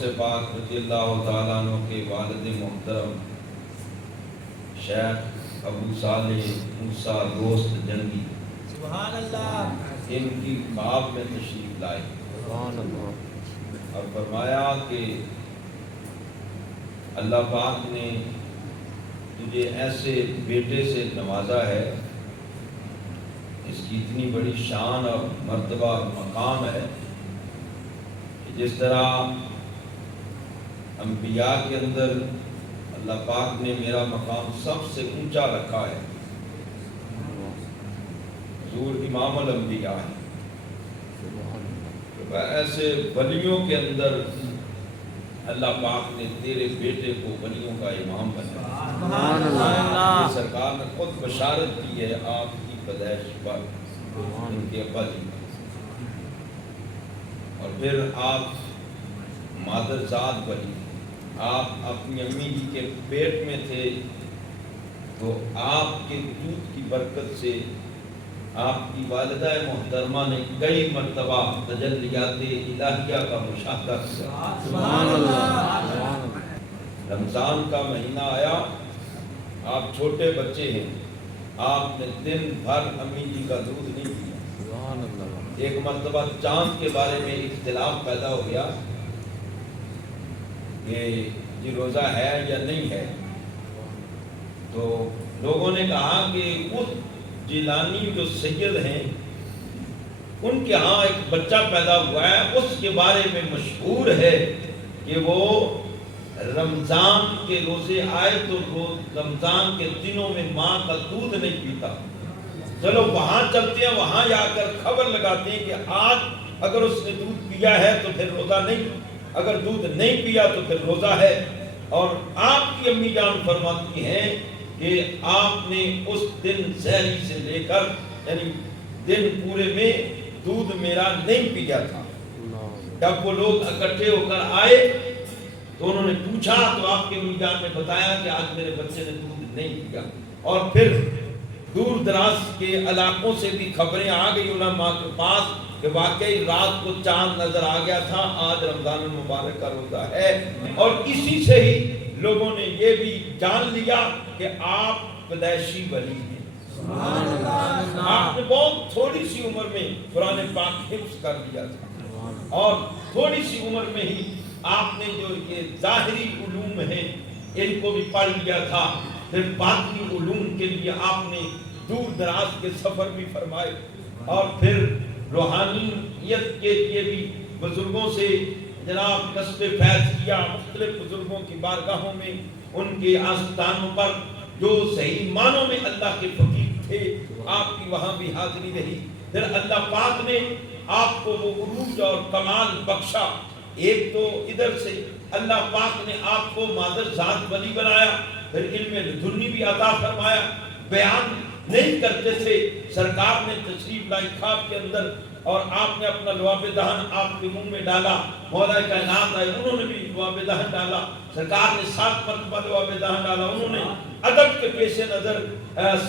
غوث پاک رضی اللہ تعالیٰ عنہ کے والد محترم شیخ ابو صالح موسیٰ دوست جنگی سبحان اللہ ان کی خواب میں تشریف لائے اور فرمایا کہ اللہ پاک نے تجھے ایسے بیٹے سے نوازا ہے، اس کی اتنی بڑی شان اور مرتبہ اور مقام ہے کہ جس طرح انبیاء کے اندر اللہ پاک نے میرا مقام سب سے اونچا رکھا ہے، حضور امام الانبیاء ہے، ایسے ولیوں کے اندر اللہ پاک نے تیرے بیٹے کو ولیوں کا امام بنایا۔ سبحان اللہ یہ سرکار نے خود بشارت کی ہے آپ کی پیدائش پر ان کے ابا جی، اور پھر آپ مادر ذات بنی، آپ اپنی امی جی کے پیٹ میں تھے تو آپ کے دودھ کی برکت سے آپ کی والدہ محترمہ نے کئی مرتبہ تجلیات الہیہ کا مشاہدہ کیا۔ سبحان اللہ رمضان کا مہینہ آیا، آپ چھوٹے بچے ہیں، آپ نے دن بھر امی جی کا دودھ نہیں پیا۔ ایک مرتبہ چاند کے بارے میں اختلاف پیدا ہو گیا کہ یہ روزہ ہے یا نہیں ہے، تو لوگوں نے کہا کہ اس جیلانی جو سید ہیں ان کے ہاں ایک بچہ پیدا ہوا ہے، اس کے بارے میں مشہور ہے کہ وہ رمضان کے روزے آئے تو رمضان کے دنوں میں ماں کا دودھ نہیں پیتا، چلو وہاں چلتے ہیں، وہاں جا کر خبر لگاتے ہیں کہ آج اگر اس نے دودھ پیا ہے تو پھر روزہ نہیں، اگر دودھ نہیں پیا تو پھر روزہ ہے۔ اور آپ کی امی جان فرماتی ہیں کہ آپ نے اس دن سحری سے لے کر یعنی دن پورے میں دودھ میرا نہیں پیا تھا۔ جب وہ لوگ اکٹھے ہو کر آئے تو انہوں نے پوچھا تو آپ کے امی جان نے بتایا کہ آج میرے بچے نے دودھ نہیں پیا، اور پھر دور دراز کے علاقوں سے بھی خبریں آ گئی علماء کے پاس کہ واقعی رات کو چاند نظر آ گیا تھا، آج رمضان المبارک کا روزہ ہے، اور اسی سے ہی لوگوں نے یہ بھی جان لیا کہ آپ پیدائشی ولی ہیں۔ سبحان اللہ آپ نے بہت تھوڑی سی عمر میں قرآن پاک حفظ کر لیا تھا، اور تھوڑی سی عمر میں ہی آپ نے جو یہ ظاہری علوم ہیں ان کو بھی پڑھ لیا تھا، پھر باطنی علوم کے لیے آپ نے دور دراز کے سفر بھی فرمائے، اور پھر روحانیت کے لیے بھی بزرگوں سے جناب کسب فیض کیا، مختلف بزرگوں کی بارگاہوں میں ان کے آستانوں پر جو صحیح معنوں میں اللہ کے فقیر تھے آپ کی وہاں بھی حاضری رہی۔ پھر اللہ پاک نے آپ کو وہ عروج اور کمال بخشا، ایک تو ادھر سے اللہ پاک نے آپ کو مادر ذات ولی بنایا، پھر علم لدنی بھی عطا فرمایا، بیان نہیں کرتے تھے، سرکار نے تشریف لائی خواب کے اندر اور آپ نے اپنا لعاب دہن آپ کے منہ میں ڈالا، مولا کائنات آئے انہوں نے بھی لعاب دہن ڈالا، سرکار نے 7 مرتبہ لعاب دہن ڈالا، انہوں نے ادب کے پیش نظر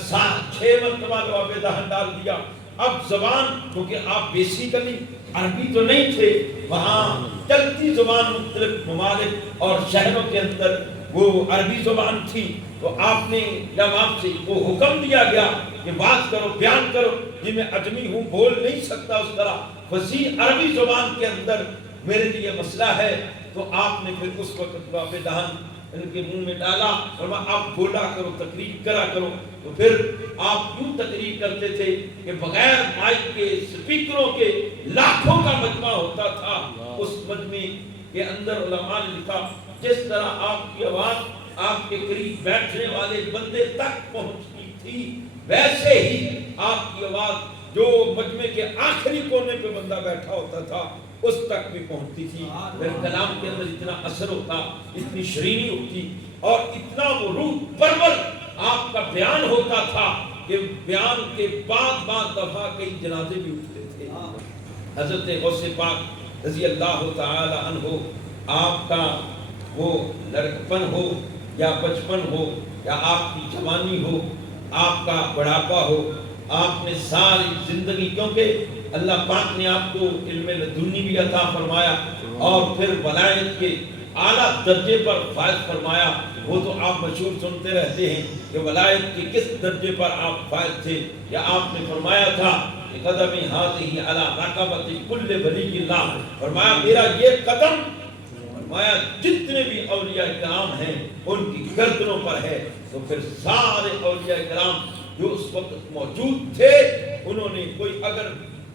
6 مرتبہ لعاب دہن ڈال دیا۔ اب زبان کیونکہ آپ بیسیکلی عربی تو نہیں تھے، وہاں چلتی زبان مختلف ممالک اور شہروں کے اندر وہ عربی زبان تھی، تو آپ نے جب آپ سے وہ حکم دیا گیا کہ بات کرو، بیان کرو، جی میں اجمی ہوں، بول نہیں سکتا اس طرح فصیح عربی زبان کے اندر میرے لیے مسئلہ ہے، تو آپ نے پھر اس وقت لعاب دہن ان کے منہ میں ڈالا اور آپ بولا کرو، تقریر کرا کرو۔ تو پھر آپ یوں تقریر کرتے تھے کہ بغیر مائک کے سپیکروں کے لاکھوں کا مجمع ہوتا تھا، اس مجمع کے اندر علماء نے لکھا جس طرح آپ کی آواز آپ کے قریب بیٹھنے والے بندے تک پہنچتی تھی، ویسے ہی آپ کی آواز جو مجمع کے آخری کونے پہ بندہ بیٹھا ہوتا تھا اس تک بھی پہنچتی تھی۔ پھر کلام کے اندر اتنا اثر ہوتا، اتنی شرینی ہوتی، اور اتنا وہ روح پرور آپ کا بیان ہوتا تھا کہ بیان کے بعد دفعہ کئی جنازے بھی اٹھتے تھے۔ حضرت غوث پاک رضی اللہ تعالی عنہ آپ کا وہ لڑکپن ہو یا بچپن ہو یا آپ کی جوانی ہو، آپ کا بڑھاپا ہو، آپ نے ساری زندگی، کیونکہ اللہ پاک نے آپ کو علم لدنی بھی عطا فرمایا اور پھر ولایت کے اعلیٰ درجے پر فائز فرمایا. وہ تو آپ مشہور سنتے رہتے ہیں کہ ولایت کے کس درجے پر آپ فائز تھے. یا آپ نے فرمایا تھا کہ قدم ہاتھی علی رقبۃ کل ولی اللہ، فرمایا میرا یہ قدم فرمایا جتنے بھی اولیاء کرام ہیں ان کی گردنوں پر ہے. تو پھر سارے اولیاء کرام جو اس وقت موجود تھے انہوں نے کوئی اگر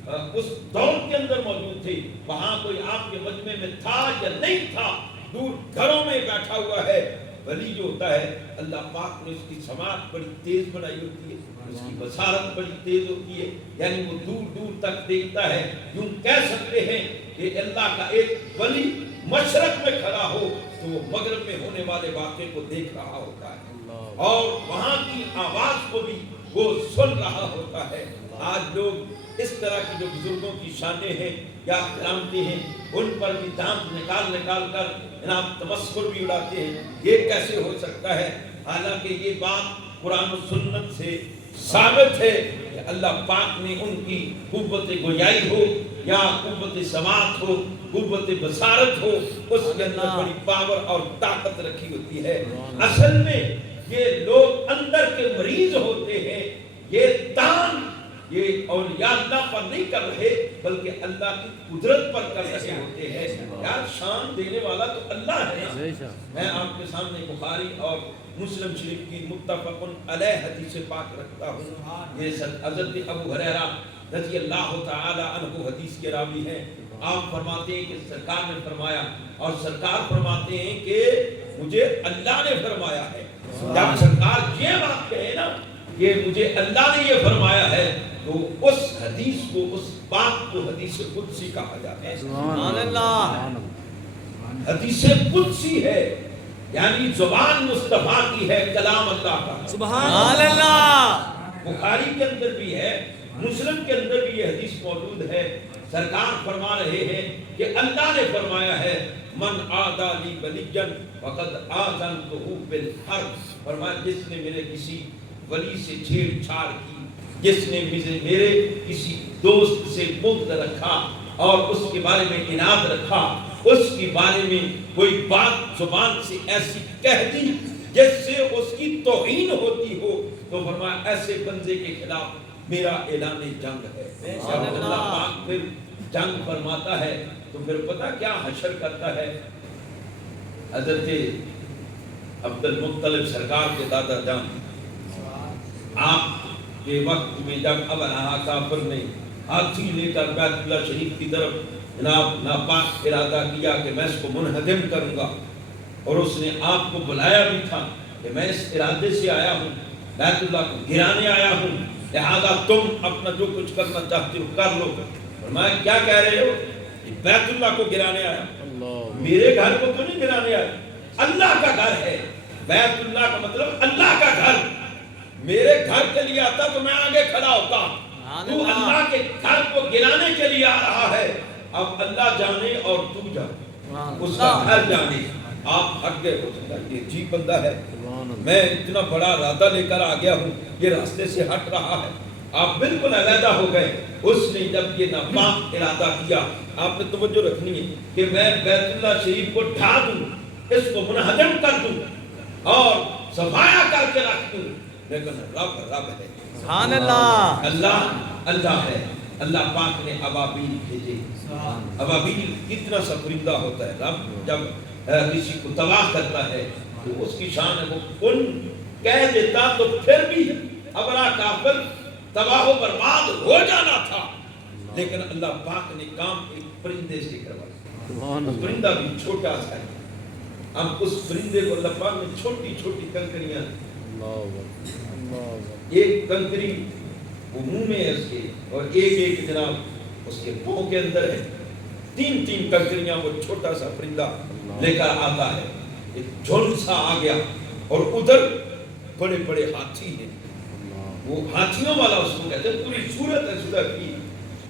اس دور کے اندر موجود تھے، وہاں کوئی آپ کے مجمع میں تھا یا نہیں تھا، دور گھروں میں بیٹھا ہوا ہے. ولی جو ہوتا ہے اللہ پاک نے اس کی سماعت بڑی تیز بنائی ہوتی ہے، اس کی بصارت بڑی تیز ہوتی ہے، یعنی وہ دور دور تک دیکھتا ہے. یوں کہہ سکتے ہیں کہ اللہ کا ایک ولی مشرق میں کھڑا ہو تو وہ مغرب میں ہونے والے واقعے کو دیکھ رہا ہوتا ہے اور وہاں کی آواز کو بھی وہ سن رہا ہوتا ہے. آج لوگ اس طرح کی جو بزرگوں کی شانیں ہیں یا کرامتیں ہیں ان پر بھی دانت نکال کر جناب تمسخر بھی اڑاتے ہیں. یہ کیسے ہو سکتا ہے؟ حالانکہ یہ بات قرآن و سنت سے ثابت ہے کہ اللہ پاک نے ان کی قوت گویائی ہو یا قوت سماعت ہو، قوت بصارت ہو، اس کے اندر بڑی پاور اور طاقت رکھی ہوتی ہے. اصل میں یہ لوگ اندر کے مریض ہوتے ہیں. یہ تان یہ اولیاء اللہ پر نہیں کر رہے بلکہ اللہ کی قدرت پر کر رہے ہوتے ہیں. یار شان دینے والا تو اللہ ہے. میں آپ کے سامنے بخاری اور مسلم شریف کی متفق علیہ حدیث پاک رکھتا ہوں. یہ حضرت ابو ہریرہ رضی اللہ تعالی عنہ حدیث کے راوی ہیں. آپ فرماتے ہیں کہ سرکار نے فرمایا اور سرکار فرماتے ہیں کہ مجھے اللہ نے فرمایا ہے. جب سرکار یہ بات کہے نا کہ مجھے اللہ نے یہ فرمایا ہے تو اس حدیث کو، اس بات کو حدیث قدسی کہا جاتا ہے. سبحان اللہ. حدیث قدسی ہے یعنی زبان مصطفیٰ کی ہے، کلام اللہ کا. سبحان اللہ. بخاری کے اندر بھی ہے، مسلم کے اندر بھی یہ حدیث موجود ہے. سرکار فرما رہے ہیں کہ اللہ نے فرمایا ہے من عادی لی ولیًا فقد آذنتہ بالحرب. فرمایا جس نے میرے کسی ولی سے چھیڑ چھاڑ کی، جس نے میرے کسی دوست سے بغض رکھا اور اس کے بارے میں عناد رکھا، اس کے بارے میں کوئی بات زبان سے ایسی کہہ دی جس سے اس کی توہین ہوتی ہو، تو فرمایا ایسے بندے کے خلاف میرا اعلان جنگ ہے. جب اللہ پاک پھر جنگ فرماتا ہے تو پھر پتہ کیا حشر کرتا ہے؟ حضرت عبد المطلب سرکار کے دادا جان آپ کے وقت میں جب ابرہہ کافر نے ہاتھی لے کر بیت اللہ شریف کی طرف جناب ناپاک ارادہ کیا کہ میں اس کو منہدم کروں گا، اور اس نے آپ کو بلایا بھی تھا کہ میں اس ارادے سے آیا ہوں، بیت اللہ کو گرانے آیا ہوں، لہذا تم اپنا جو کچھ کرنا چاہتے ہو کر لو. فرمایا کیا کہہ رہے ہو؟ بیت اللہ کو گرانے آیا. میرے گھر کو تو نہیں گرانے آیا، اللہ کا گھر ہے. بیت اللہ کا مطلب اللہ کا گھر. میرے گھر کے لیے آتا تو میں آگے کھڑا ہوتا. تو اللہ کے گھر کو گرانے کے لیے آ رہا ہے. اب اللہ جانے اور تو جانے، اس کا گھر جانے. آپ ہٹ گئے، ہو سکتا ہے یہ عجیب بندہ ہے، میں اتنا بڑا ارادہ لے کر آ گیا ہوں، یہ راستے سے ہٹ رہا ہے. آپ بالکل علیحدہ ہو گئے. اس نے جب یہ ناپاک ارادہ کیا، آپ نے توجہ رکھنی ہے کہ میں بیت اللہ شریف کو ڈھا دوں، اس کو منہدم کر دوں اور صفایا کر کے رکھ دوں، لیکن رب ہے. سبحان اللہ. اللہ ہے. اللہ پاک نے ابابیل بھیجے. ابابیل کتنا سا پرندہ ہوتا ہے. رب جب کسی کو تباہ کرتا ہے تو اس کی شان ہے، وہ کن کہہ دیتا تو پھر بھی ابرا کافر تباہ و برباد ہو جانا تھا، لیکن اللہ پاک نے کام ایک پرندے سے کروایا. پرندہ بھی چھوٹا سا ہے. ہم اس پرندے کو اللہ پاک نے چھوٹی چھوٹی کنکریاں، ایک کنکری وہ منہ میں ہے اس کے، اور ایک جناب اس کے پاؤں کے اندر ہے. تین کنکریاں وہ چھوٹا سا پرندہ لے کر آتا ہے. ایک جھنڈ سا آ گیا اور ادھر بڑے بڑے ہاتھی ہیں. وہ ہاتھیوں والا اس کو کہتے ہیں. پوری صورت ہے سورہ کی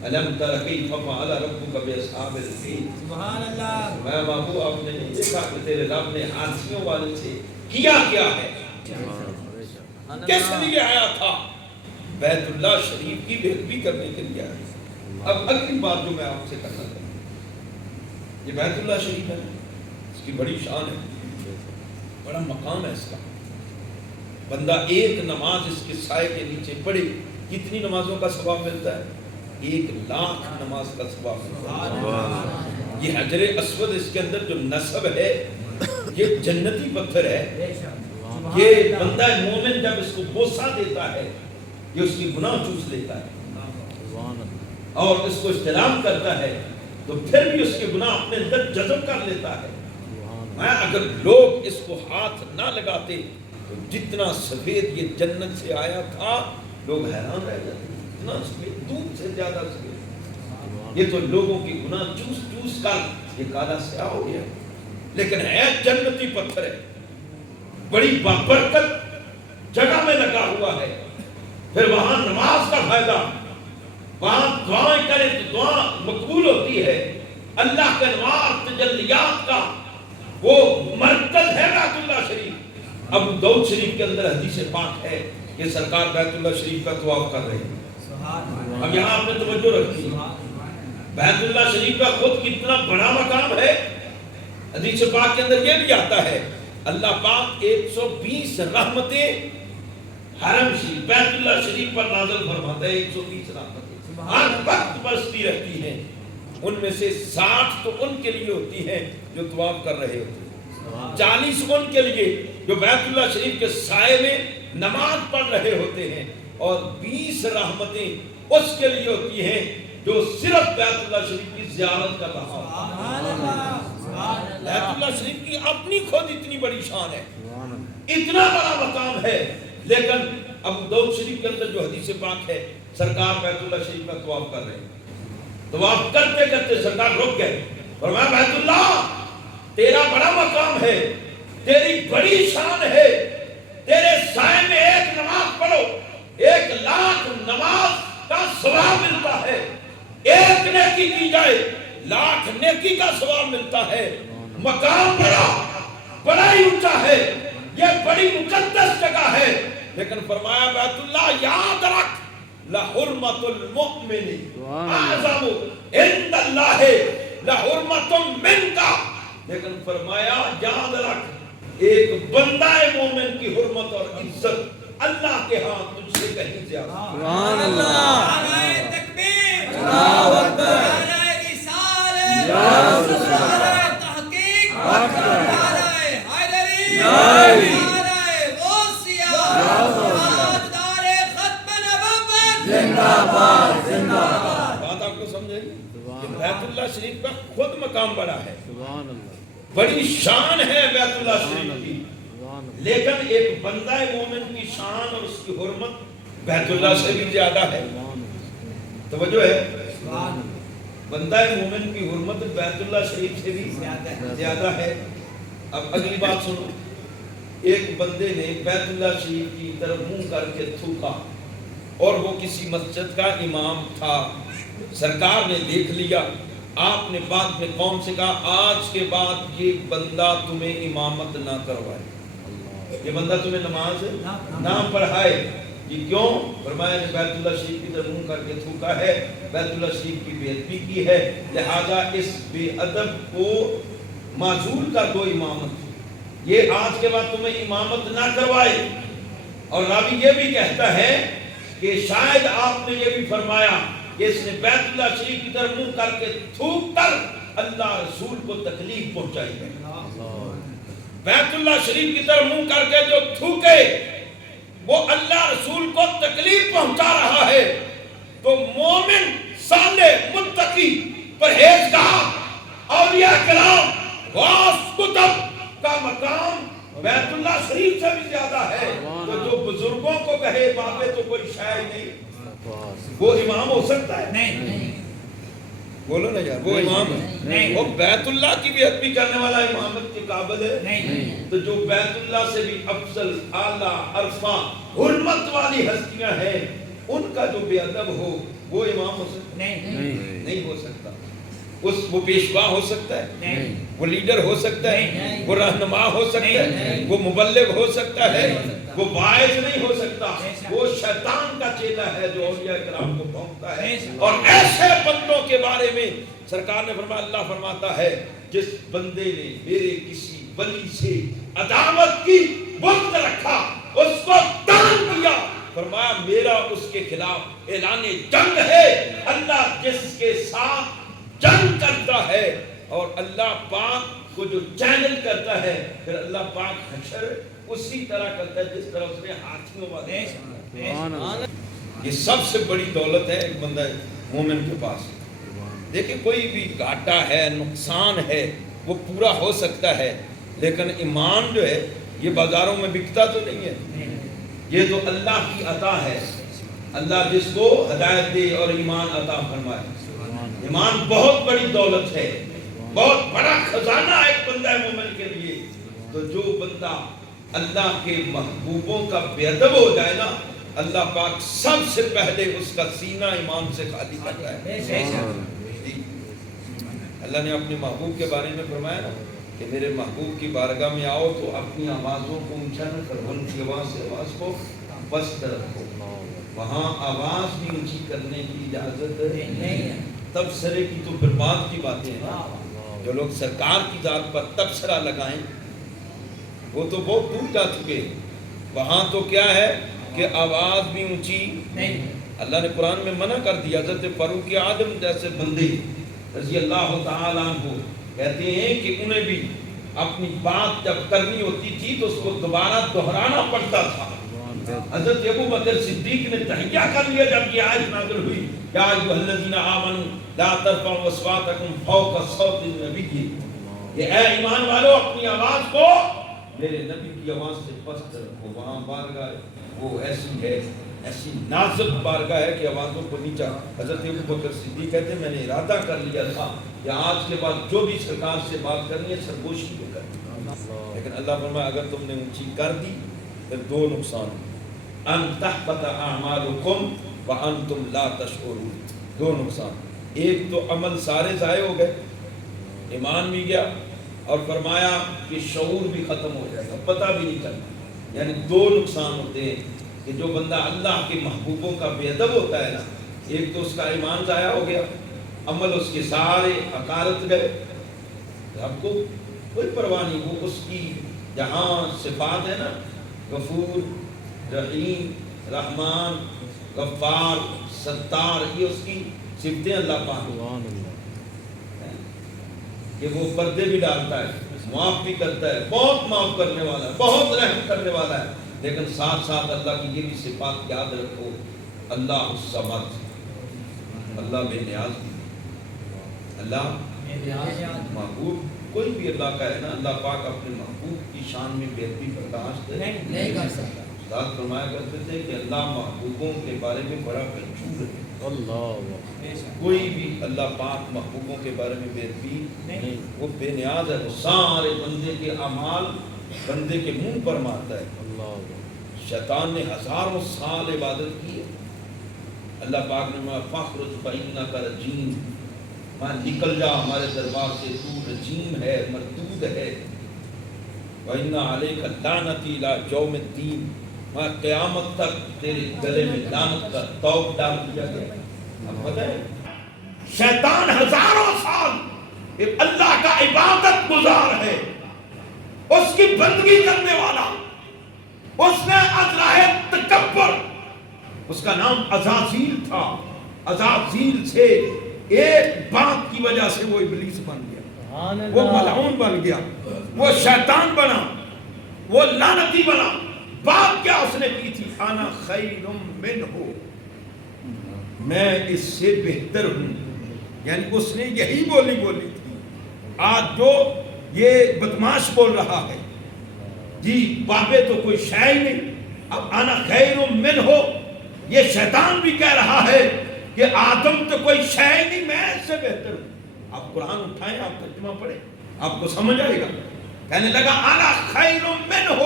الم تر کیف فعل ربک باصحاب الفیل. سبحان اللہ. میں بابو آپ نے نہیں دیکھا کہ تیرے رب نے ہاتھیوں والے سے کیا ہے؟ کس لیے آیا تھا؟ بیت اللہ شریف کی بے ادبی کرنے کے لیے آیا. اب اگلی بات جو میں آپ سے کرنا چاہتا ہوں، یہ بیت اللہ شریف ہے، اس کی بڑی شان ہے، بڑا مقام ہے اس کا. بندہ ایک نماز اس کے سائے کے نیچے پڑھے، کتنی نمازوں کا ثواب ملتا ہے؟ 1,00,000 نماز کا ثواب ملتا ہے. یہ حجر اسود، اس کے اندر جو نصب ہے یہ جنتی پتھر ہے. یہ بندہ مومن جب اس کو بوسہ دیتا ہے یہ اس کی گناہ چوس لیتا ہے اور اس کو استلام کرتا ہے تو پھر بھی اس کے گناہ اپنے اندر جذب کر لیتا ہے. میں اگر لوگ اس کو ہاتھ نہ لگاتے تو جتنا سفید یہ جنت سے آیا تھا لوگ حیران رہ جاتے، اتنا سفید، دودھ سے زیادہ سفید. یہ تو لوگوں کی گناہ چوس چوس کر یہ کالا سیاہ ہو گیا، لیکن ہے جنتی پتھر ہے، بڑی بابرکت جگہ میں لگا ہوا ہے. پھر وہاں نماز کا فائدہ، وہاں دعائیں کریں تو دعا مقبول ہوتی ہے. اللہ کے انوار تجلیات کا وہ مرکز ہے بیت اللہ شریف. ابو داؤد شریف کے اندر حدیث پاک ہے کہ سرکار بیت اللہ شریف کا طواف کر رہے ہیں. اب یہاں آپ نے توجہ رکھی، بیت اللہ شریف کا خود کتنا بڑا مقام ہے. حدیث پاک کے اندر یہ بھی آتا ہے اللہ پاک 120 رحمتیں حرم شریف بیت اللہ شریف پر نازل فرماتا ہے. 120 رحمتیں ہر وقت برستی رہتی ہیں. ان میں سے 60 تو ان کے لیے ہوتی ہیں جو طواف کر رہے ہوتے ہیں، 40 ان کے لیے جو بیت اللہ شریف کے سائے میں نماز پڑھ رہے ہوتے ہیں، اور 20 رحمتیں اس کے لیے ہوتی ہیں جو صرف بیت اللہ شریف کی زیارت کر رہا ہے. بیت اللہ شریف کی اپنی خود اتنی بڑی شان ہے، اتنا بڑا مقام ہے، لیکن ابو داؤد شریف کے اندر جو حدیث پاک ہے سرکار بیت اللہ شریف میں طواف کر رہے ہیں. طواف کرتے کرتے سرکار رک گئے، فرمایا بیت اللہ تیرا بڑا مقام ہے، تیری بڑی شان ہے، تیرے سائے میں ایک نماز پڑھو 1,00,000 نماز کا ثواب ملتا ہے. ایک نیکی کی جائے 1,00,000 نیکی کا ثواب ملتا ہے. مقام بڑا ہی اونچا ہے، یہ بڑی مقدس جگہ ہے. لیکن فرمایا بیت اللہ یاد رکھ لحرمت المؤمن اعظم عند اللہ لحرمت منک. لیکن فرمایا یاد رکھ ایک بندہ مومن کی حرمت اور عزت اللہ کے ہاں تجھ سے کہیں زیادہ. سبحان اللہ، نعرہ تکبیر، اللہ اکبر، نعرہ رسالت، نعرہ تحقیق، نعرہ حیدری، نعرہ غوثیہ، تاجدار ختم نبوت زندہ باد، زندہ باد. بات آپ کو سمجھے گی کہ بیت اللہ شریف کا خود مقام بڑا ہے، سبحان اللہ، بڑی شان ہے بیت اللہ شریف کی. لیکن ایک بندہ مومن کی شان اور اس کی حرمت بیت اللہ سے بھی زیادہ ہے. توجہ ہے، بندہ مومن کی حرمت بیت اللہ شریف سے بھی زیادہ ہے. اب اگلی بات سنو، ایک بندے نے بیت اللہ شریف کی طرف منہ کر کے تھوکا اور وہ کسی مسجد کا امام تھا. سرکار نے دیکھ لیا، آپ نے بعد میں قوم سے کہا آج کے بعد یہ بندہ تمہیں امامت نہ کروائے، یہ بندہ تمہیں نماز نہ پڑھائے. یہ کیوں؟ فرمایا نے بیت اللہ شریف کی طرف منہ کر کے تھوکا ہے، بیت اللہ شریف کی بے ادبی کی ہے، لہذا اس بے ادب کو معزول کر دو امامت، یہ آج کے بعد تمہیں امامت نہ کروائے. اور راوی یہ بھی کہتا ہے کہ شاید آپ نے یہ بھی فرمایا کہ اس نے بیت اللہ شریف کی طرف منہ کر کے تھوک کر اللہ رسول کو تکلیف پہنچائی ہے. بیت اللہ شریف کی طرف منہ کر کے جو تھوکے وہ اللہ رسول کو تکلیف پہنچا رہا ہے. تو مومن صالح متقی پرہیزگار اولیاء کرام غوث کتب کا مقام بیت اللہ شریف سے بھی زیادہ ہے. تو جو بزرگوں کو کہے بابے تو کوئی شے نہیں، وہ امام ہو سکتا ہے؟ نہیں، بولو نا یار، وہ امام ہے، وہ بیت اللہ کی بھی ادبی کرنے والا امامت کے قابل ہے نہیں. تو جو بیت اللہ سے بھی افضل اعلیٰ عرفاں حرمت والی ہستیاں ہیں ان کا جو بے ادب ہو وہ امام ہو سکتا نہیں. نہیں ہو سکتا. وہ پیشوا ہو سکتا ہے، وہ لیڈر ہو سکتا ہے، وہ رہنما ہو سکتا ہے، وہ مبلغ ہو سکتا ہے، وہ واعظ نہیں ہو سکتا، وہ شیطان کا چیلا ہے جو اولیاء کرام کو پہنچتا ہے۔ اور ایسے بندوں کے بارے میں سرکار نے فرمایا، اللہ فرماتا ہے جس بندے نے میرے کسی ولی سے عداوت کی، بغض رکھا، اس کو تان کیا، فرمایا میرا اس کے خلاف اعلان جنگ ہے۔ اللہ جس کے ساتھ جنگ کرتا ہے اور اللہ پاک کو جو چینل کرتا ہے، پھر اللہ پاک حشر اسی طرح کرتا ہے جس طرح اس نے ہاتھیوں والے۔ یہ سب سے بڑی دولت ہے ایک بندہ مومن کے پاس۔ دیکھیں کوئی بھی گھاٹا ہے، نقصان ہے، وہ پورا ہو سکتا ہے، لیکن ایمان جو ہے یہ بازاروں میں بکتا تو نہیں ہے، یہ تو اللہ کی عطا ہے۔ اللہ جس کو ہدایت دے اور ایمان عطا فرمائے۔ ایمان بہت بڑی دولت ہے، بہت بڑا خزانہ ایک بندہ مومن کے لیے۔ تو جو بندہ اللہ کے محبوبوں کا بے ادب ہو جائے نا، اللہ پاک سب سے پہلے اس کا سینہ ایمان سے خالی کرتا ہے۔ اللہ نے اپنے محبوب کے بارے میں فرمایا نا کہ میرے محبوب کی بارگاہ میں آؤ تو اپنی آوازوں کو اونچا نہ کرو، ان کی آواز سے آواز کو پست رکھو۔ وہاں آواز بھی اونچی کرنے کی اجازت نہیں ہے۔ تبصرے کی تو پھر بات کی باتیں ہیں، جو لوگ سرکار کی ذات پر تبصرہ لگائیں وہ تو بہت دور جا چکے۔ وہاں تو کیا ہے کہ آواز بھی اونچی نہیں۔ اللہ نے قرآن میں منع کر دیا۔ حضرت فاروق اعظم جیسے بندے رضی اللہ تعالیٰ عنہ کہتے ہیں کہ انہیں بھی اپنی بات جب کرنی ہوتی تھی تو اس کو دوبارہ دہرانا پڑتا تھا۔ حضرت ابو بکر صدیق نے تہیہ کر لیا جب یہ آیت نازل ہوئی، یا ایھا الذین آمنوا لا ترفعوا اصواتکم فوق صوت النبی، یہ اے ایمان والو اپنی آواز کو میرے نبی کی آواز سے پست رکھو۔ وہاں بارگاہ وہ ایسی ہے، ایسی نازک بارگاہ ہے کہ آوازوں کو نیچا۔ حضرت ابو بکر صدیق کہتے ہیں میں نے ارادہ کر لیا تھا کہ آج کے بعد جو بھی سرکار سے بات کرنی ہے سرگوشی کو کرنی ہے، لیکن اللہ فرمایا اگر تم نے اونچی کر دی پھر دو نقصان، ان تحبط اعمالکم وانتم لا تشعرون، دو نقصان۔ ایک تو عمل سارے ضائع ہو گئے، ایمان بھی گیا، اور فرمایا کہ شعور بھی ختم ہو جائے گا، پتہ بھی نہیں چلتا۔ یعنی دو نقصان ہوتے ہیں کہ جو بندہ اللہ کے محبوبوں کا بے ادب ہوتا ہے نا، ایک تو اس کا ایمان ضائع ہو گیا، عمل اس کے سارے عقارت گئے، اب کو کوئی پرواہ نہیں۔ وہ اس کی جہاں صفات ہے نا، غفور، رحیم، رحمان، غفار، ستار، یہ اس کی صفتیں اللہ پاک کہ وہ پردے بھی ڈالتا ہے، معاف بھی کرتا ہے، بہت معاف کرنے والا ہے، بہت رحم کرنے والا ہے۔ لیکن ساتھ ساتھ اللہ کی یہ بھی صفات یاد رکھو، اللہ الصمد، اللہ بے نیاز، اللہ محبوب۔ کوئی بھی اللہ کا ہے نا، اللہ پاک اپنے محبوب کی شان میں بے ادبی برداشت نہیں کر سکتا۔ استاد فرمایا کرتے تھے کہ اللہ محبوبوں کے بارے میں بڑا بچور ہے۔ کوئی بھی اللہ پاک محبوبوں کے بارے میں بے ادبی نہیں، وہ بے نیاز ہے، وہ سارے بندے کے اعمال بندے کے منہ پر مارتا ہے۔ شیطان نے ہزاروں سال عبادت کی ہے، اللہ پاک نے فرمایا فخرج فإنک رجیم، نکل جا ہمارے دربار سے، تو رجیم ہے، مردود ہے۔ وَإِنَّ عَلَيْكَ لَعْنَتِي إِلَىٰ يَوْمِ الدِّينِ، میں قیامت تک تیرے گلے میں لعنت کا طوق ڈال دیا گیا۔ اب پتہ ہے شیطان ہزاروں سال اللہ کا عبادت گزار ہے، اس کی بندگی کرنے والا، اس نے ازراہ تکبر، اس کا نام عزازیل تھا، عزازیل سے ایک بات کی وجہ سے وہ ابلیس بن گیا، وہ ملعون بن گیا، وہ شیطان بنا، وہ لعنتی بنا۔ بات کیا اس نے کی تھی؟ انا خیر منہ، میں اس سے بہتر ہوں، یعنی اس نے یہی بولی تھی۔ آج جو یہ بدماش بول رہا ہے جی بابے تو کوئی شے ہی نہیں، اب انا خیر منہ، یہ شیطان بھی کہہ رہا ہے کہ آدم تو کوئی شے ہی نہیں، میں اس سے بہتر ہوں۔ آپ قرآن اٹھائیں، آپ ترجمہ پڑھیں، آپ کو سمجھ آئے گا۔ کہنے لگا انا خیر منہ،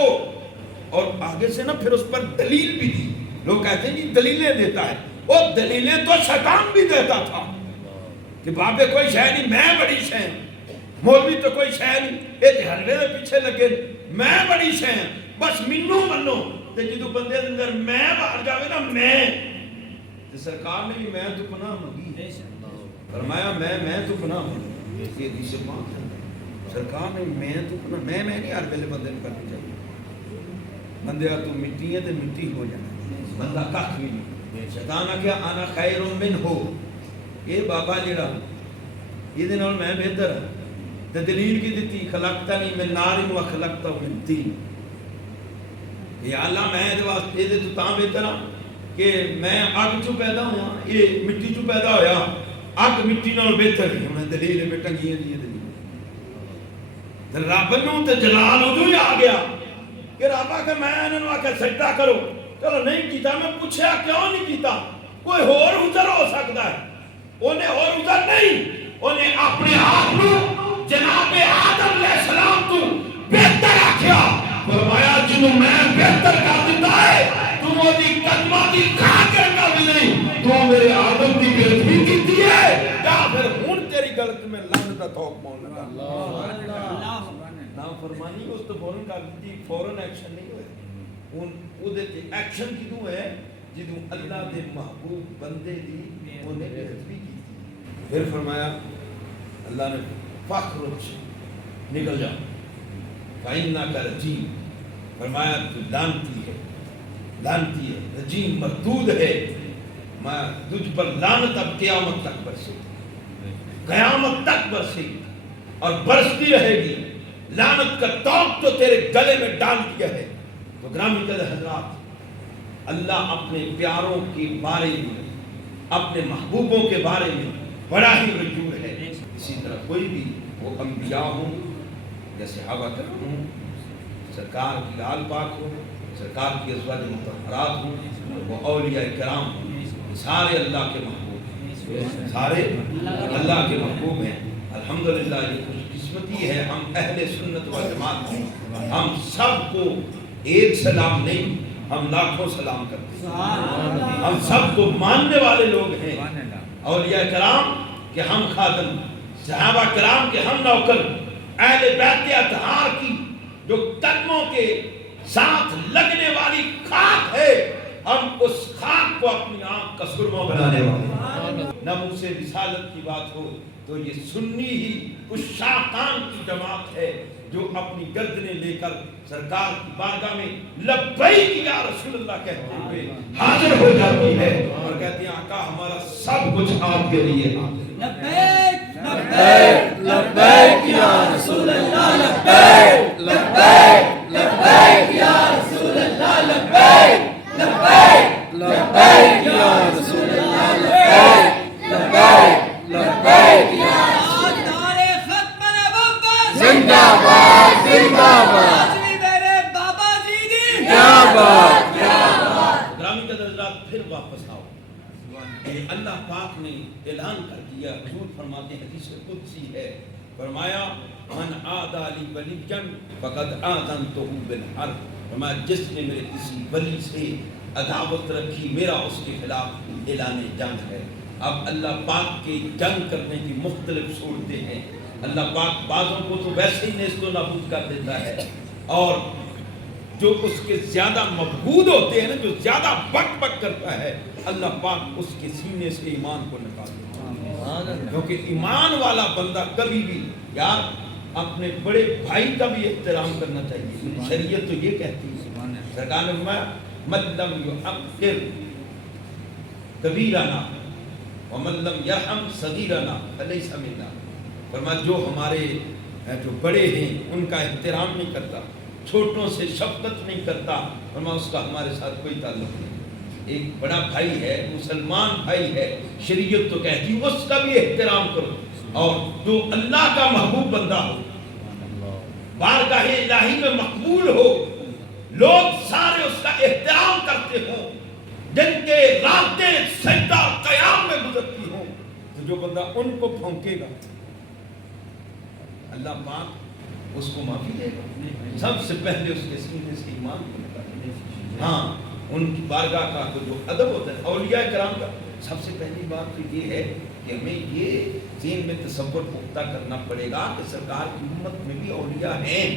اور آگے سے نا پھر اس پر دلیل بھی دی۔ لوگ کہتے ہیں جی دلیلیں دیتا ہے، وہ دلیلیں تو شیطان بھی دیتا تھا، کہ بابے کوئی شے نہیں میں بڑی شے مولوی تو کوئی شے نہیں یہ حلوے دے پیچھے لگے میں بڑی شے بس مینوں منو تے جدو بندے دے اندر میں باہر جاوے نا میں تے سرکار نے بھی میں تو پناہ منگی فرمایا میں تو پناہ منگی یہ حدیث پاک ہے سرکار نے میں تو پناہ میں نہیں ہر ویلے بندے نوں کرنی چاہیے بندے تو مٹی ہے تے مٹی ہو جانا بندہ کھ بھی نہیں شیطان آکھیا انا خیر منہ یہ بابا جڑا یہ نال میں بہتر ہوں تے دلیل کی دیتی خلقتنی من نار و خلقتہ من طین یا اللہ میں دے واسطے دے تو تاں بہتر ہوں کہ میں اگ چوں پیدا ہوا یہ مٹی چوں پیدا ہویا اگ مٹی نال بہتر ہے ہن دلیل میں ٹنگی ہے دلیل رب نوں تے جلال ادوں ہی آ گیا کہ رب آ کے میں انہاں نوں آ کے سجدہ کرو چلو نہیں کیتا میں پوچھا کیوں نہیں کیتا کوئی اور عذر ہو سکتا ہے انہیں اور عذر نہیں انہیں اپنے آپ کو جناب آدم علیہ السلام تو بہتر آکھیا فرمایا جنوں میں بہتر کر دیتا ہے تو مودی قدمہ دی کھا کر کا بھی نہیں تو میرے آدم دی غلط بھی کیتی ہے یا پھر ہن تیری غلط میں لعنت دا توق پاؤں لگا اللہ نافرمانی اس تو فوراً کر دی فوراً ایکشن نہیں ہوئے ان او دے تے ایکشن کیوں ہے جدوں اللہ دے محبوب بندے دی انہیں غلط بھی کی پھر فرمایا اللہ نے فخرج نکل جا فَإِنَّكَ رَجِيمٌ فرمایا تو لعنتی ہے رجیم مردود ہے میں تجھ پر لعنت اب قیامت تک برسے قیامت تک برسے اور برستی رہے گی لعنت کا توق تو تیرے گلے میں ڈال دیا ہے تو گرامی قدر حضرات اللہ اپنے پیاروں کے بارے میں اپنے محبوبوں کے بارے میں بڑا ہی رجوع ہے اسی طرح کوئی بھی وہ انبیاء ہوں یا صحابہ کرام ہوں سرکار کی آل پاک ہو سرکار کی ازواج مطہرات ہوں وہ اولیاء کرام ہوں سارے اللہ کے محبوب ہیں سارے اللہ کے محبوب ہیں الحمدللہ یہ خوش قسمتی ہے ہم اہل سنت و جماعت ہیں ہم سب کو ایک سلام نہیں ہم لاکھوں سلام کرتے ہیں ہم سب کو ماننے والے لوگ ہیں اولیاء کرام کہ ہم خادم صحابہ کرام کے ہم نوکر اہل بیت اطہار کی جو قدموں کے ساتھ لگنے والی خاک ہے ہم اس خاک کو اپنی آنکھ کا سرما بنانے والے نہ مجھ سے رسالت کی بات ہو تو یہ سنی ہی اس شاقان کی جماعت ہے جو اپنی گردنیں لے کر سرکار کی بارگاہ میں لبیک یا رسول اللہ کہتے ہوئے حاضر ہو جاتی ہے اور کہتی ہیں آقا ہمارا سب کچھ آپ کے لیے لبیک لبیک لبیک یا رسول اللہ لبیک لبیک لبیک یا رسول اللہ لبیک لبیک لبیک یا رسول اللہ لبیک لبیک لبیک یا تاجدار ختم نبوت زندہ باد زندہ باد آج بھی میرے بابا جی دی کیا بات کیا بات گرامی قدر حضرات پھر واپس آؤ کہ اللہ پاک نے اعلان کر دیا حضور فرماتے ہیں حدیث قدسی ہے فرمایا من عادى لی ولیًا فقد آذنتہ بالحرب فرمایا جس نے میرے کسی ولی سے عداوت رکھی میرا اس کے خلاف اعلان جنگ ہے اب اللہ پاک کے جنگ کرنے کی مختلف صورتیں ہیں اللہ پاک بعضوں کو تو ویسے ہی نیست و نابود کر دیتا ہے اور جو اس کے زیادہ مبغوض ہوتے ہیں نا جو زیادہ بک بک کرتا ہے اللہ پاک اس کے سینے سے ایمان کو نکال دیتا ہے کیونکہ ایمان والا بندہ کبھی بھی یار اپنے بڑے بھائی کا بھی احترام کرنا چاہیے شریعت تو یہ کہتی ہے سرکار نے فرمایا من لم یحقر کبیرنا ومن لم یرحم صغیرنا فلیس منا فرمایا جو ہمارے جو بڑے ہیں ان کا احترام نہیں کرتا چھوٹوں سے شفقت نہیں کرتا فرمایا اس کا ہمارے ساتھ کوئی تعلق نہیں ایک بڑا بھائی ہے مسلمان بھائی ہے شریعت تو کہتی اس کا بھی احترام کرو اور جو اللہ کا محبوب بندہ ہو بارگاہ الہی میں مقبول ہو لوگ سارے اس کا احترام کرتے ہوں جن کے راتیں سجدہ قیام میں گزرتی ہوں تو جو بندہ ان کو پھونکے گا اللہ پاک اس کو معافی دے گا سب سے پہلے اس کے سینے سے ایمان کو نکالے ہاں ان کی بارگاہ کا تو جو ادب ہوتا ہے اولیاء کرام کا سب سے پہلی بات تو یہ ہے کہ ہمیں یہ ذہن میں تصور پختہ کرنا پڑے گا کہ سرکار کی امت میں بھی اولیاء ہیں.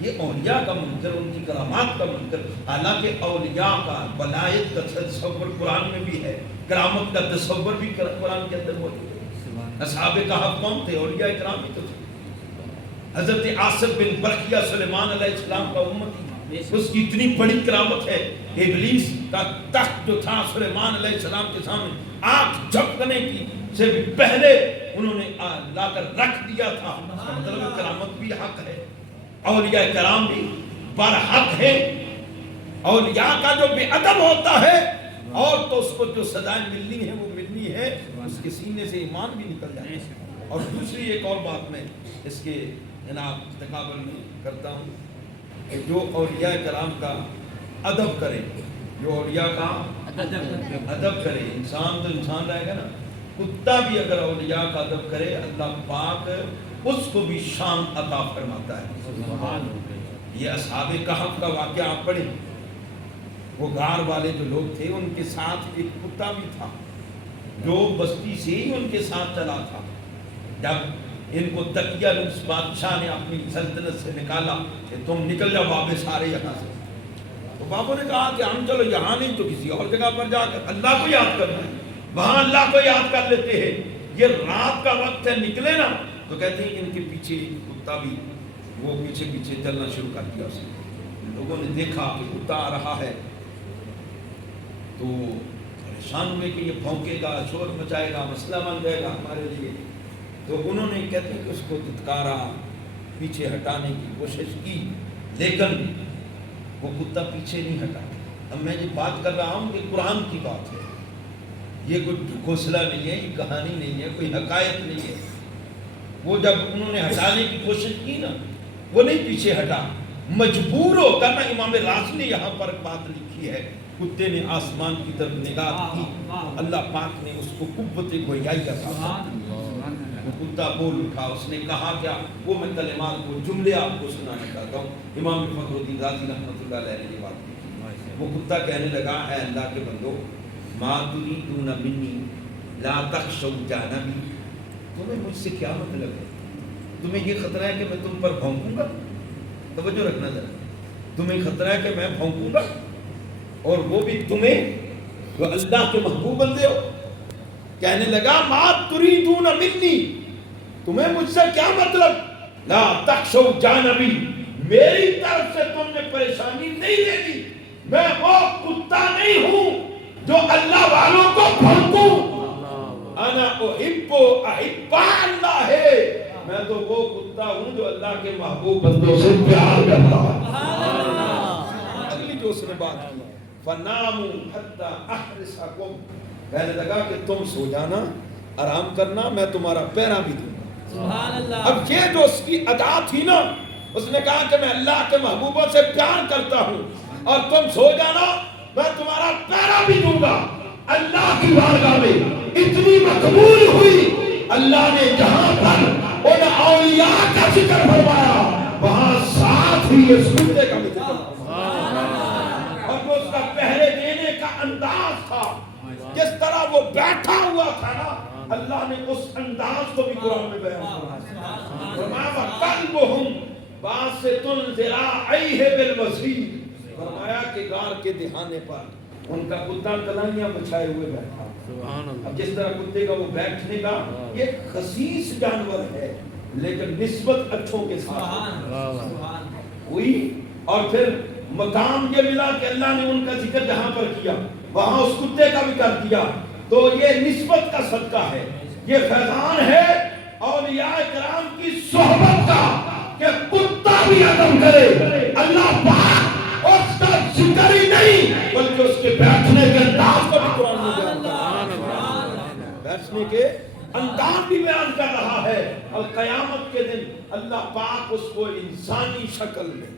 یہ اولیاء کا منکر، ان کی کرامات کا منکر. حالانکہ اولیاء کا ولایت کا تصور قرآن میں بھی ہے، کرامت کا تصور بھی قرآن کے اندر موجود ہے. اصحاب کہف کون تھے؟ اولیاء کرام ہی تو تھے. حضرت آصف بن برقیہ سلیمان علیہ السلام کا امتی، اس کی اتنی بڑی کرامت ہے. ابلیس کا تخت جو تھا سلیمان علیہ السلام کے سامنے، آنکھ جھپکنے کی سے بھی پہلے انہوں نے لا کر رکھ دیا تھا. مطلب کرامت بھی حق ہے، اولیاء کرام بھی برحق ہے. اولیاء کا جو بے ادب ہوتا ہے اور تو اس کو جو سزائیں ملنی ہے وہ ملنی ہے، اس کے سینے سے ایمان بھی نکل جائے. اور دوسری ایک اور بات میں اس کے جناب تقابل میں کرتا ہوں کہ جو اولیاء کرام کا ادب کرے، جو اولیاء کا ادب کرے، انسان تو انسان رہے گا نا، کتا بھی اگر اولیاء کا ادب کرے اللہ پاک اس کو بھی شان عطا فرماتا ہے. یہ اصحاب کہف کا واقعہ آپ پڑھیں. وہ غار والے جو لوگ تھے ان کے ساتھ ایک کتا بھی تھا جو بستی سے ہی ان کے ساتھ چلا تھا. جب ان کو دقیانوس بادشاہ نے اپنی سلطنت سے نکالا کہ تم نکل جاؤ واپس سارے یہاں سے، تو بابوں نے کہا کہ ہم چلو یہاں نہیں تو کسی اور جگہ پر جا کر اللہ کو یاد کرنا ہے، وہاں اللہ کو یاد کر لیتے ہیں. یہ رات کا وقت ہے، نکلے نا تو کہتے ہیں ان کے پیچھے کتا بھی وہ پیچھے پیچھے چلنا شروع کر دیا. اس نے لوگوں نے دیکھا کہ کتا آ رہا ہے تو پریشان ہوئے کہ یہ بھونکے گا، شور مچائے گا، مسئلہ بن جائے گا ہمارے لیے. تو انہوں نے کہتے ہیں کہ اس کو دھتکارا، پیچھے ہٹانے کی کوشش کی، لیکن وہ کتا پیچھے نہیں ہٹا. اب میں یہ بات کر رہا ہوں کہ قرآن کی بات ہے، یہ کوئی گھوسلہ نہیں ہے، یہ کہانی نہیں ہے، کوئی حقائق نہیں ہے. وہ جب انہوں نے ہٹانے کی کوشش کی نا، وہ نہیں پیچھے ہٹا، مجبور ہو کر نا. امام رازی نے یہاں پر بات لکھی ہے، کتے نے آسمان کی طرف نگاہ کی، اللہ پاک نے اس کو قوت گویائی عطا کی. وہ کتا بول اٹھا، اس نے کہا کیا؟ وہ میں کلمات کو جملے آپ کو سنانا چاہتا ہوں. امام فخر الدین رازی رحمۃ اللہ علیہ نے یہ بات کی. وہ کتا کہنے لگا، اے اللہ کے بندو، ما تريدون منی لا تخشوا جانبی، تمہیں مجھ سے کیا مطلب ہے؟ تمہیں یہ خطرہ ہے کہ میں تم پر بھونکوں گا؟ توجہ رکھنا ذرا، تمہیں خطرہ ہے کہ میں بھونکوں گا، اور وہ بھی تمہیں جو اللہ کے محبوب بندے ہو. کہنے لگا ما تريدون منی، تمہیں مجھ سے کیا مطلب؟ لا تخشوا جانبی، میری طرف سے تم نے پریشانی نہیں لینی. میں وہ کتا نہیں ہوں جو اللہ والوں کو بھونکوں. انا احب احبا اللہ ہے، میں تو وہ کتا ہوں جو اللہ کے محبوب بندوں سے پیار کرتا ہے. اگلی جو اس نے بات کی، فناموا حتی احرسکم، کہنے لگا کہ تم سو جانا، آرام کرنا، میں تمہارا پہرا بھی دوں گا. اب یہ جو اس کی ادا تھی نا، اس نے کہا کہ میں اللہ کے محبوبوں سے پیار کرتا ہوں اور تم سو جانا، میں تمہارا پہرا بھی دوں گا. اللہ کی بارگاہ میں اتنی مقبول ہوئی، اللہ نے جہاں پر ان اولیاء کا ذکر فرمایا وہاں ساتھ ہی اس کتے کا بھی ذکر فرمایا. اور وہ اس کا پہرے دینے کا انداز تھا، جس طرح وہ بیٹھا ہوا تھا نا، اللہ نے اس انداز کو بھی قرآن میں بیان فرمایا. فرمایا وَقَلْبُهُمْ بَاسِطٌ ذِرَاعَيْهِ بِالْوَسِيلِ، فرمایا کہ غار کے دہانے پر ان کا کتا کلائیاں بچھائے ہوئے بیٹھا. اب جس طرح کتے کا وہ بیٹھنے کا یہ خسیس جانور ہے لیکن نسبت اچھوں کے ساتھ ہوئی. اور پھر مقام یہ ملا کہ اللہ نے ان کا ذکر جہاں پر کیا وہاں اس کتے کا بھی کر دیا. تو یہ نسبت کا صدقہ ہے، یہ فیضان ہے اولیاء کرام کی صحبت کا کہ کتا بھی ادب کرے. اللہ پاک اس کا ذکر ہی نہیں بلکہ اس کے بیٹھنے کے انداز کو بھی قرآن میں بیان کر رہا ہے، بیٹھنے کے انداز بھی بیان کر رہا ہے. اور قیامت کے دن اللہ پاک اس کو انسانی شکل میں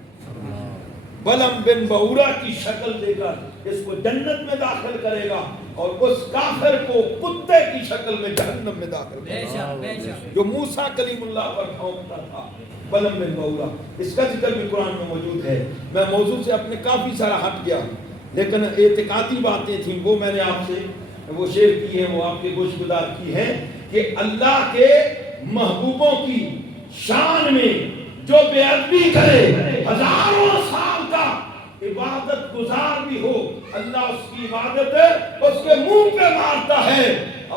بلم بن بہورا کی شکل دے کر اس کو جنت میں داخل کرے گا اور اس کافر کو کتے کی شکل میں جہنم میں داخل کرے گا جو موسیٰ کلیم اللہ پر بھونکتا تھا. بلم بن بہورا، اس کا ذکر بھی قرآن میں موجود ہے. میں موضوع سے اپنے کافی سارا ہٹ گیا لیکن اعتقادی باتیں تھیں وہ میں نے آپ سے وہ شعر کی ہے، وہ آپ کے گوش گدار کی ہے کہ اللہ کے محبوبوں کی شان میں جو بے ادبی کرے، ہزاروں سال کا عبادت گزار بھی ہو، اللہ اس کی عبادت اس کے منہ پہ مارتا ہے،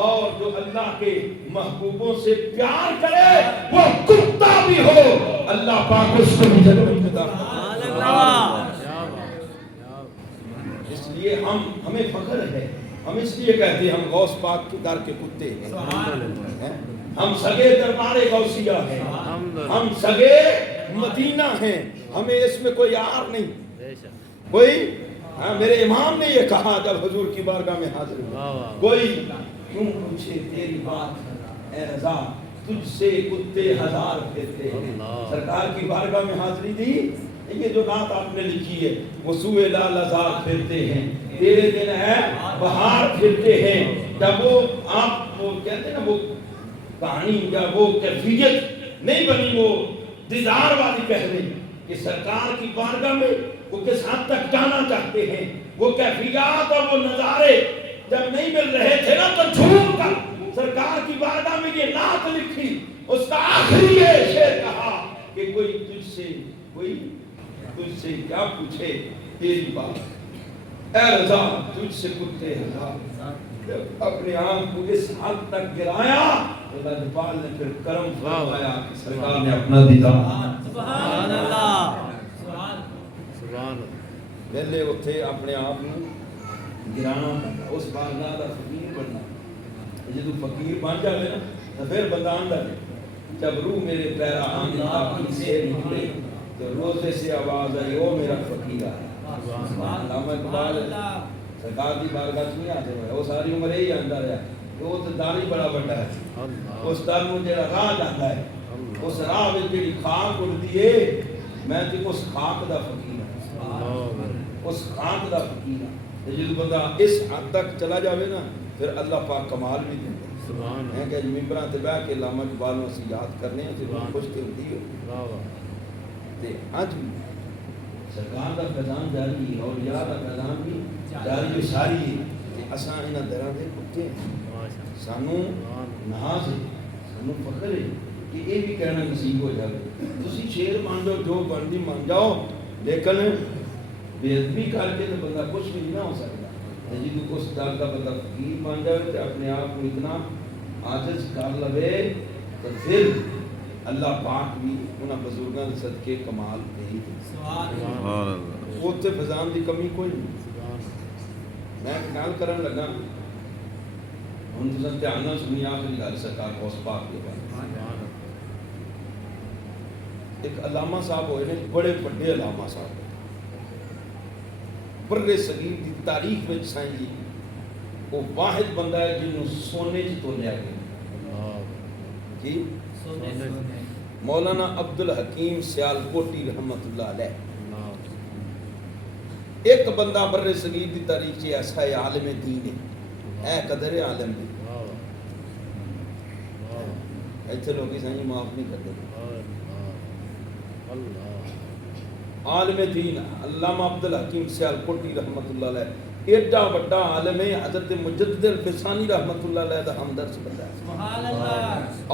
اور جو اللہ کے محبوبوں سے پیار کرے وہ کتا بھی ہو، اللہ پاک اس کو بھی جنت عطا فرمائے۔ اس لیے ہمیں فخر ہے، ہم اس لیے کہتے ہیں ہم غوث پاک کے در کے کتے ہیں، ہم سگے دربار غوثیہ ہیں، ہم سگے مدینہ ہیں، ہمیں اس میں کوئی یار نہیں کوئی۔ میرے امام نے یہ کہا جب حضور کی بارگاہ میں حاضر ہوا، کوئی کیوں پوچھے تیری بات اے رضا، تجھ سے کتے ہزار پھرتے ہیں۔ سرکار کی بارگاہ میں حاضری دی، یہ جو بات آپ نے لکھی ہے، وہ سوئے لال ہزار پھرتے ہیں، تیرے دن ہے بہار پھرتے ہیں۔ جب وہ آپ وہ کہتے ہیں نا وہ کہانی یا وہ کیفیت نہیں بنی، وہ دیدار والی کہہ رہی کہ سرکار کی بارگاہ میں وہ کس حد تک جانا چاہتے ہیں، وہ کیفیات اور وہ نظارے جب نہیں مل رہے تھے نا تو جھوم کر سرکار کی بارگاہ میں یہ نعت لکھی، اس کا آخری یہ شعر کہا کہ کوئی تجھ سے کیا پوچھے تیری بات اے رضا، تجھ سے کتے ہزار۔ اپنے آنکھ کو اس حد تک گرایا، اللہ جبال نے پھر کرم فرمایا کہ سرکار نے اپنا دیدار سبحان اللہ پہلے اتھے اپنے آپ میں گرانا پڑتا، اس بارگاہ دا فقیر بننا۔ جدو فقیر بن جائے نا تو پھر بندہ آندا ہے جب روح میرے پیرا آنگی سے نکلے تو روزے سے آواز آئی او میرا فقیر آیا۔ علامہ اقبال سرکار کی بارگاہ نہیں آتے ہوئے، وہ ساری عمر ہی آندا رہا، وہ تو داری بڑا بڑا ہے، اس در میں جڑا راہ جاتا ہے، اس راہ میں جڑی خاک اڑتی ہے، میں تو اس خاک دا فقیر ہوں، اس خاک دا فقیر ہوں۔ جب بندہ اس حد تک چلا جاوے نا پھر اللہ پاک کمال بھی دیتا ہے کہ ممبراں تے بیٹھ کے علامہ اقبال نوں اسی یاد کرنے ہیں تے خوش تے ہوندی ہے تے اج بھی سرکار دا فیضان جاری ہے اور یا دا فیضان بھی جاری و ساری ہے کہ اساں انہاں دراں دے کتے ہیں، سانوں ناز ہے، سانوں فخر ہے کہ یہ بھی کہنا نصیب ہو جائے تسی شیر مان جاؤ جو بندی مان جاؤ، لیکن بے ادبی کر کے تو بندہ کچھ بھی نہ ہو سکتا۔ جدو اس در کا بندہ فقیر بن جائے تو اپنے آپ کو اتنا عاجز کر لوے تو پھر اللہ پاک بھی انہاں بزرگاں دے صدقے کمال دے ہی وہ تے فضان دی کمی کوئی نہیں۔ میں خیال کرن لگا ہن تساں دھیان نال سنی آخری گل سرکار غوث پاک دے بارے۔ ایک علامہ صاحب ہوئے نے، بڑے بڑے علامہ صاحب برے صغیر دی تاریخ میں سائیں جی، وہ واحد بندہ ہے جنہوں سونے چ تولیا گیا جی، مولانا عبدالحکیم سیالکوٹی رحمت اللہ علیہ۔ ایک بندہ برے صغیر دی تاریخ سے ایسا ہے عالم دین ہے قدر عالم ہے، ایسے لوگ سائیں جی معاف نہیں کرتے۔ عالم دین علامہ عبدالحکیم سیالکوٹی رحمت اللہ علیہ، ایڈا بڑا عالم ہے، حضرت مجدد الفسانی رحمت اللہ علیہ دا ہمدرس بندہ ہے،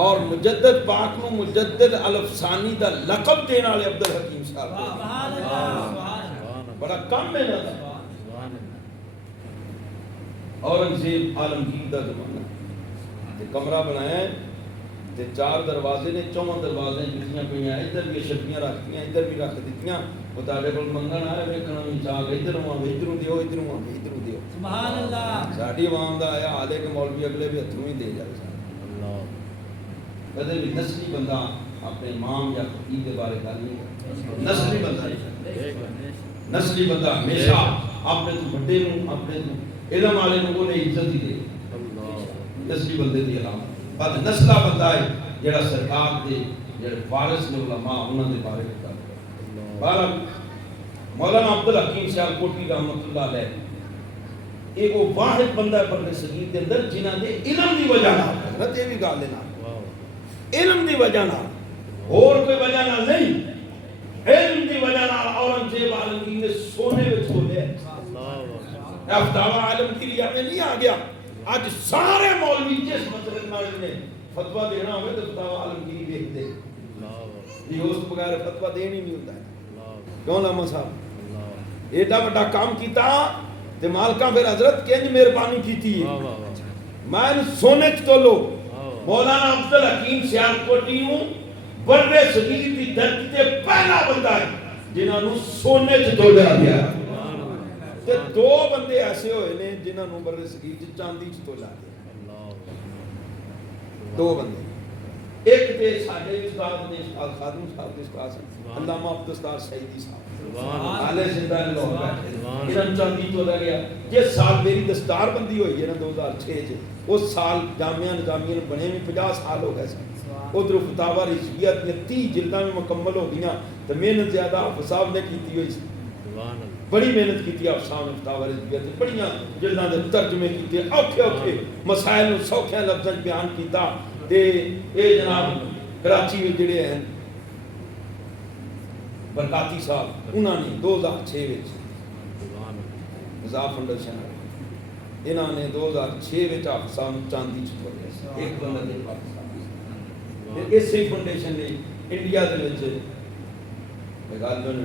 اور مجدد پاک نو مجدد الفسانی دا لقب دینے والے عبدالحکیم سیالکوٹی بڑا کم ہے نا۔ اورنگزیب عالمگیر دا زمانہ تے کمرہ بنایا ہے تے 4 دروازے نے، 4 دروازے جتیاں پہ ادھر بھی شکیاں رکھتیاں ادھر بھی رکھ دیتیاں، وہ تارے کو منگن آئے ویکھنا بھی چاہ ادھر ہوں ادھروں دیو ادھروں ادھروں دیو۔ سبحان اللہ۔ ساڈی عوام دا آیا حالے کہ مولوی اگلے بھی ہتھوں ہی دے جائے کدے بھی نسلی بندہ اپنے امام یا خطیب کے بارے گل نہیں کرتا، نسلی بندہ نہیں، نسلی بندہ ہمیشہ اپنے تو بڑے نوں اپنے تو علم والے نوں وہ نہیں عزت ہی دے، نسلی بندے دی علامت بعد نسلہ بندہ ہے جڑا سرکار دے جڑے وارث نے علماء انہاں دے بارے میں گل کرے۔ بہرحال مولانا عبدالحکیم سیالکوٹی رحمت اللہ علیہ ایک وہ واحد بندہ ہے برے صغیر دے اندر جنہاں دے علم دی وجہ نال، حضرت یہ بھی گل ہے نا، علم دی وجہ نال، اور کوئی وجہ نال نہیں، علم دی وجہ نال اورنگزیب عالمگیر نے سونے وچ کھولیا۔ افتاوا عالمگیر یا میں نہیں آ گیا، اج سارے مولوی جس مسئلے نال نے فتوا دینا ہوئے تو فتوا عالمگیری دیکھ دے یہ اس بغیر فتوا دین ہی نہیں ہوتا ہے کیوں لاما صاحب ایڈا بڑا کام کیتا تے مالکاں پھر حضرت کنج مہربانی کیتی ہے میں سونے چ تولو مولانا عبدالحکیم سیالکوٹی نوں بڑے صغیر دی دھرتی تے پہلا بندہ ہے جنہاں نوں سونے چ تولیا گیا تے دو بندے ایسے ہوئے نے جنہاں نوں بڑے صغیر چ چاندی چ تولیا گیا دو بندے ایک تے ساڈے استاد نے استاد خادم صاحب دے استاد سن علامہ عبدالستار سعیدی صاحب حالے زندہ لوگ انہاں چاندی تولیا گیا جس سال میری دستار بندی ہوئی ہے نا 2006 چ اس سال جامعہ نظامیہ بنے میں 50 سال ہو گئے سن ادھر فتاوا رضویہ کی 30 جلداں میں مکمل ہو گئیاں تو محنت زیادہ حافظ صاحب نے کیتی ہوئی سی بڑی محنت کیتی آپ صاحب نے فتاوا رضویہ تے بڑیاں جلداں دے ترجمے کیتے اوکھے اوکھے مسائل نوں سوکھے لفظاں وچ بیان کیتا تے اے جناب کراچی وچ جڑے ہیں برکاتی صاحب انہاں نے 2006 وچ مزاف فاؤنڈیشن انہاں نے 2006 وچ حافظ صاحب نوں چاندی چ تولیا ایک بندہ دے پاکستان پھر اسی فاؤنڈیشن نے انڈیا دے وچ غالباً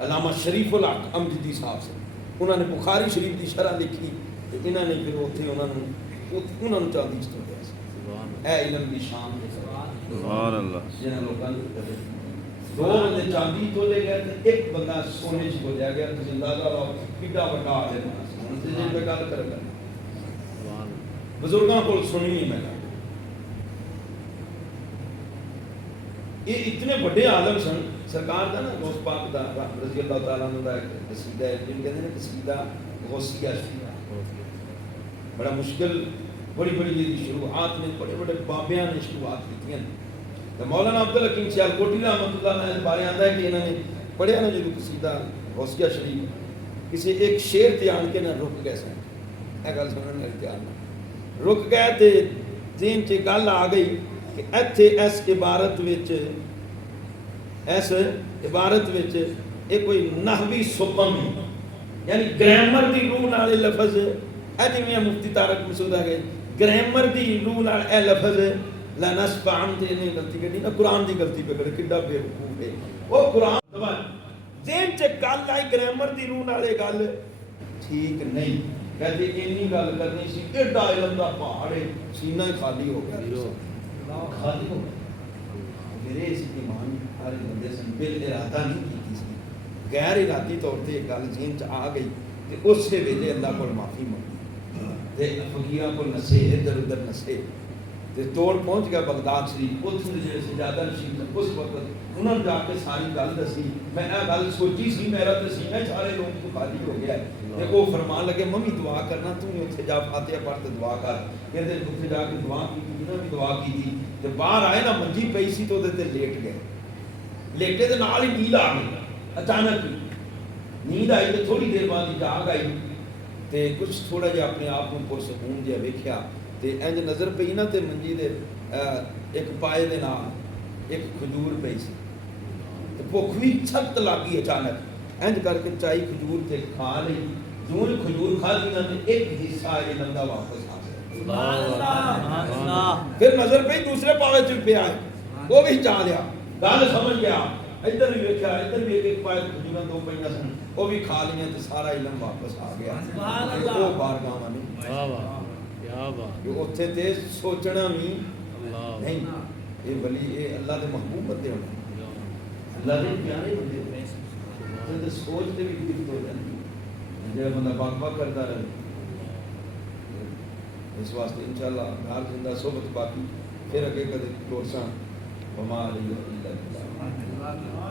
علامہ شریف الحق امجدی صاحب سے انہوں نے بخاری شریف کی شرح لکھی تو انہوں نے پھر اتنے انہوں نے چاندی چ تولیا اے علم دی شان سبحان اللہ جنہاں لوکاں نے دو بندے چاندی تولے گئے تے ایک بندہ سونے چ تولیا گیا تے اندازہ لاؤ کڈا بڑا عالم ہے تے جے گل کر بزرگاں کول سننی میں یہ اتنے بڑے عالم سن سرکار دا نا غوث پاک دا رضی اللہ تعالیٰ عنہ دا قصیدہ ہے جن کہتے ہیں قصیدہ غوثیہ بڑا مشکل بڑی بڑی یہ شروعات میں بڑے بڑے بابیاں نے شروعات کی ہیں تو مولانا عبدالحکیم سیالکوٹی رحمۃ اللہ نے بارے آتا ہے کہ انہوں نے پڑھیا نا جو قصیدہ غوثیہ شریف کسی ایک شعر تے آن کے نہ رک گئے سن اے گل سنن لگ گیا رک گئے تے ذہن چ گل آ گئی کہ ایتھے اس عبارت وچ اس عبارت وچ ایک کوئی نحوی سپم یعنی گرامر دی روح نال لفظ اے جویں مفتی طارق مسعود آ گئے گرامر دی روح نال اے لفظ لا نسبعن تے نہیں غلطی کرنی نا قرآن دی غلطی پہ کرے کڈا بے وقوف ہے او قرآن ذہن چ گل آئی گرامر دی روح نال گل ٹھیک نہیں کہتے اینی گل کرنی سی ایڈا علم دا پہاڑ ہے سینہ خالی ہو گیا خالی ہو میرے اس ایمان والے بندے سن بل ارادہ نہیں کی سی غیر ارادی طور تے گل ذہن چ آ گئی تے اسی ویلے اللہ کو معافی منگی تے فقیراں کو نسے ادھر ادھر نسے تے توڑ پہنچ گیا بغداد شریف اتھوں دے جڑے سجادہ نشین اس وقت انہوں نے جا کے ساری گل دسی میں اے گل سوچی سی میرا تے سینہ سارے لوگ تو خالی ہو گیا تے وہ فرمان لگے ممی دعا کرنا تو اوتھے جا فاتحہ پڑھ تے دعا کر کہندے اوتھے جا کے دعا کی انہوں نے دعا کی تھی تے باہر آئے نا منجی پئی سی تو تے لیٹ گئے لیٹے تے نال ہی نیند آ گئی اچانک نیند آئی تے تھوڑی دیر بعد جاگ آئی تے کچھ تھوڑا جہا اپنے آپ کو پرسکون جہا ویکھیا تے انج نظر پئی نا تے منجی دے ایک پائے دے نال ایک کھجور پئی سی تے بھوک بھی چھت لگی اچانک انج کر کے چائی کھجور تے کھا لئی جو کھجور کھا دی نا تے ایک حصہ یہ بندہ واپس آ گیا سبحان اللہ پھر نظر پئی دوسرے پاوے چ پیا وہ بھی چا لیا گل سمجھ گیا ادھر بھی ویکھیا ادھر بھی ایک پائے کھجوراں دو پئیاں سن وہ بھی کھا لیاں تے سارا علم واپس آ گیا سبحان اللہ وہ بارگاہاں نے واہ واہ کیا بات کہ اتھے تے سوچنا بھی اللہ نہیں یہ ولی یہ اللہ دے محبوب بندے ہونے اللہ دے پیارے بندے ہونے تے سوچ تے بھی گرفت ہو جاندی جے بندہ باک باک کرتا رہے اس واسطے انشاءاللہ گھر زندہ صحبت باقی پھر اگے کدے ٹورساں وما علیہ الا اللہ